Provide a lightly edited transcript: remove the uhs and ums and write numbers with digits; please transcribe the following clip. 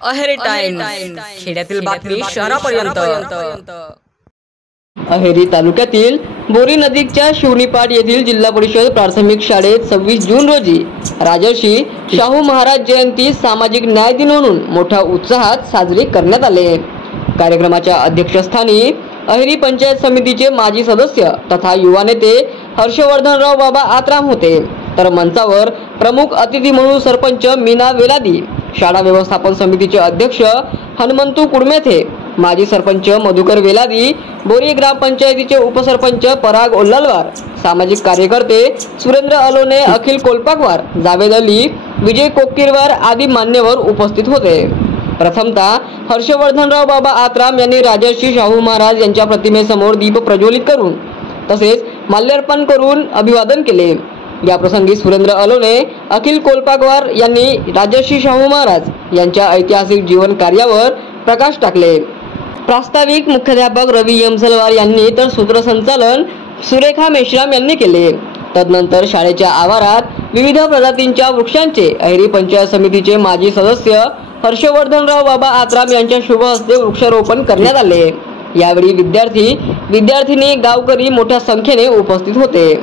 Aheri times, खेड्यातील बातमी शहरापर्यंत। अहेरी तालुक्यातील बोरी नदीच्या शिवणीपाट येथील जिल्हा परिषद प्राथमिक शाळेत 26 जून रोजी राजर्षी शाहू महाराज जयंती सामाजिक न्याय दिन म्हणून मोठ्या उत्साहात साजरी करण्यात आले। कार्यक्रमाच्या अध्यक्षस्थानी अहेरी पंचायत समितीचे माजी सदस्य तथा युवा नेते हर्षवर्धनराव बाबा आत्राम होते, तर मंचावर प्रमुख अतिथी म्हणून सरपंच मीना वेलादी, शाळा व्यवस्थापन समितीचे अध्यक्ष हनुमंतू कुडमेथे, माजी सरपंच मधुकर वेलादी, बोरी ग्रामपंचायतीचे उपसरपंच पराग ओल्लालवार, सामाजिक कार्यकर्ते सुरेंद्र अलोने, अखिल कोलपाकवार, जावेद अली, विजय कोक्कीरवार आदी मान्यवर उपस्थित होते। प्रथमतः हर्षवर्धनराव बाबा आत्राम यांनी राजर्षी शाहू महाराज यांच्या प्रतिमेसमोर दीप प्रज्वलित करून तसेच माल्यार्पण करून अभिवादन केले। या प्रसंगी सुरेंद्र अलोने, अखिल कोलपाकवार यांनी राजर्षी शाहू महाराज यांच्या ऐतिहासिक जीवन कार्यावर प्रकाश टाकले। प्रास्ताविक मुख्याध्यापक रवी यमसलवार यांनी तर सूत्रसंचालन सुरेखा मेश्राम यांनी केले। तदनंतर शाळेच्या आवारात विविध प्रजातींच्या वृक्षांचे अहेरी पंचायत समितीचे माजी सदस्य हर्षवर्धनराव बाबा आत्राम यांच्या शुभ हस्ते वृक्षारोपण करण्यात आले। यावेळी विद्यार्थी, विद्यार्थिनी, गावकरी मोठ्या संख्येने उपस्थित होते।